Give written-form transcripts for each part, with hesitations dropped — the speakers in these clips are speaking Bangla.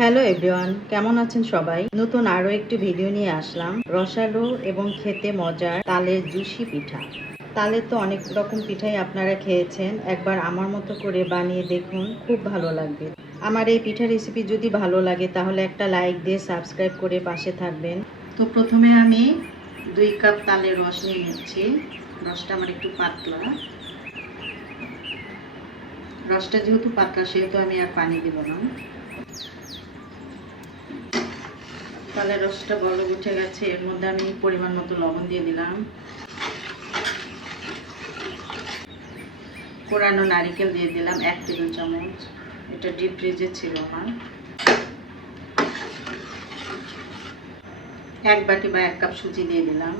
হ্যালো এভরিওয়ান, কেমন আছেন সবাই? নতুন আরও একটি ভিডিও নিয়ে আসলাম। রসালো এবং খেতে মজার তালের জুসি পিঠা। তালের তো অনেক রকম পিঠাই আপনারা খেয়েছেন, একবার আমার মতো করে বানিয়ে দেখুন, খুব ভালো লাগবে। আমার এই পিঠা রেসিপি যদি ভালো লাগে তাহলে একটা লাইক দিয়ে সাবস্ক্রাইব করে পাশে থাকবেন। তো প্রথমে আমি 2 কাপ তালের রস নিয়ে নিচ্ছি। রসটা আমার একটু পাতলা। রসটা যেহেতু পাতলা সেহেতু আমি আর পানি দেব না। তালের রসটা বলক উঠে গেছে, এর মধ্যে আমি পরিমাণ মতো লবণ দিয়ে দিলাম। কোরানো নারকেল দিয়ে দিলাম 1 টেবিল চামচ। এটা ডিপ ফ্রিজে ছিল আমার। 1 বাটি বা 1 কাপ সুজি দিয়ে দিলাম।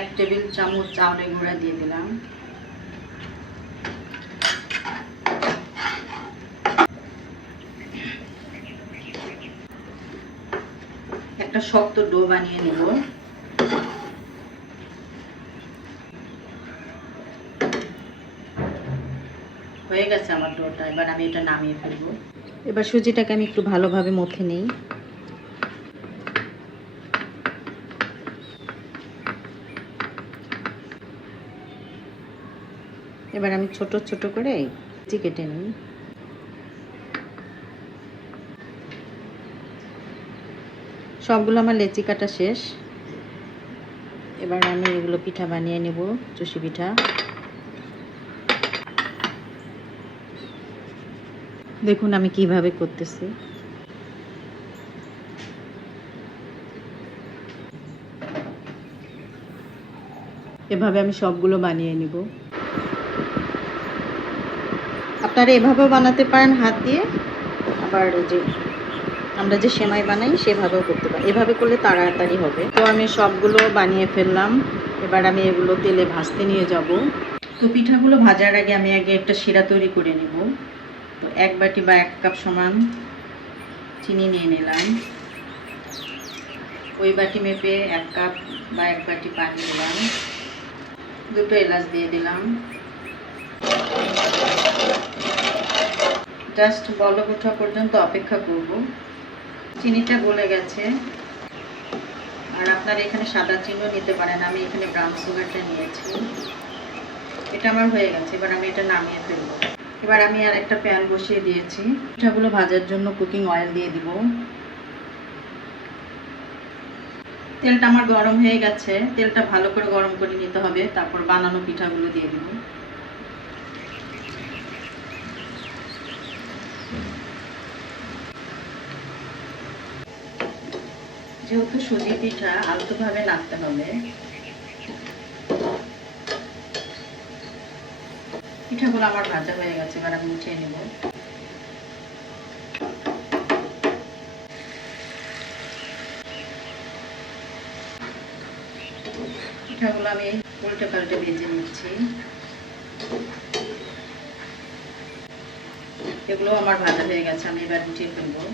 এক টেবিল চামচ চাউলের গুঁড়া দিয়ে দিলাম। একটা শক্ত ডো বানিয়ে নেব। হয়ে গেছে আমার ডোটা, এবার আমি এটা নামিয়ে ফেলবো। এবার সুজিটাকে আমি একটু ভালোভাবে মথে নেই। এবার আমি ছোট ছোট করে কেটে নিই। সবগুলো আমার লেচি কাটা শেষ। এবার আমি এগুলো পিঠা বানিয়ে নেব, চুষি পিঠা। দেখুন আমি কিভাবে করতেছি। এভাবে আমি সবগুলো বানিয়ে নিব। আপনারা এভাবেও বানাতে পারেন হাত দিয়ে, আবার যে আমরা যে সেমাই বানাই সেভাবেও করতে পারি। এভাবে করলে তাড়াতাড়ি হবে। তো আমি সবগুলো বানিয়ে ফেললাম। এবার আমি এগুলো তেলে ভাজতে নিয়ে যাব। তো পিঠাগুলো ভাজার আগে আমি একটা শিরা তৈরি করে নেব। তো 1 বাটি বা 1 কাপ সমান চিনি নিয়ে নিলাম। ওই বাটি মেপে 1 কাপ বা 1 বাটি পানি দিলাম। 2টো এলাচ দিয়ে দিলাম। জাস্ট বলক ওঠা পর্যন্ত অপেক্ষা করব। চিনিটা গলে গেছে। আর আপনারা এখানে সাদা চিনিও নিতে পারেন, আমি এখানে ব্রাউন সুগারটা নিয়েছি। এটা আমার হয়ে গেছে, এবার আমি এটা নামিয়ে ফেলবো। এবার আমি আর একটা প্যান বসিয়ে দিয়েছি। পিঠাগুলো ভাজার জন্য কুকিং অয়েল দিয়ে দিব। তেলটা আমার গরম হয়ে গেছে। তেলটা ভালো করে গরম করে নিতে হবে, তারপর বানানো পিঠাগুলো দিয়ে দিব। যেহেতু সুজি পিঠা আলতোভাবে নাড়তে হবে। পিঠাগুলো আমার ভাজা হয়ে গেছে, এবার আমি উঠিয়ে নেব। পিঠাগুলো আমি উল্টে পাল্টে ভেজে নিচ্ছি। এগুলো আমার ভাজা হয়ে গেছে, আমি এবার উঠিয়ে ফেলবো।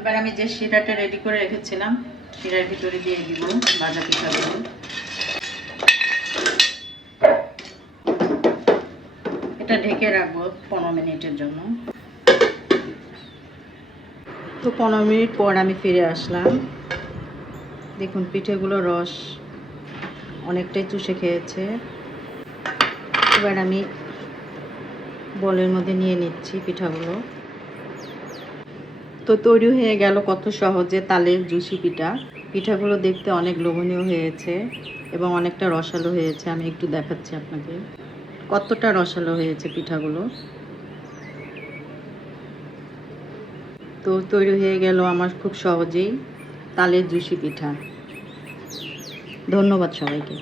এবার আমি যে শিরাটা রেডি করে রেখেছিলাম শিরার ভিতরে দিয়ে দিব ভাজা পিঠাগুলো। এটা ঢেকে রাখবো 15 মিনিটের জন্য। তো 15 মিনিট পর আমি ফিরে আসলাম। দেখুন পিঠেগুলো রস অনেকটাই চুষে খেয়েছে। এবার আমি বলের মধ্যে নিয়ে নিচ্ছি পিঠাগুলো। তো তৈরি হয়ে গেল কত সহজে তালের জুসি পিঠা। পিঠাগুলো দেখতে অনেক লোভনীয় হয়েছে এবং অনেকটা রসালো হয়েছে। আমি একটু দেখাচ্ছি আপনাকে কতটা রসালো হয়েছে পিঠাগুলো। তো তৈরি হয়ে গেল আমার খুব সহজেই তালের জুসি পিঠা। ধন্যবাদ সবাইকে।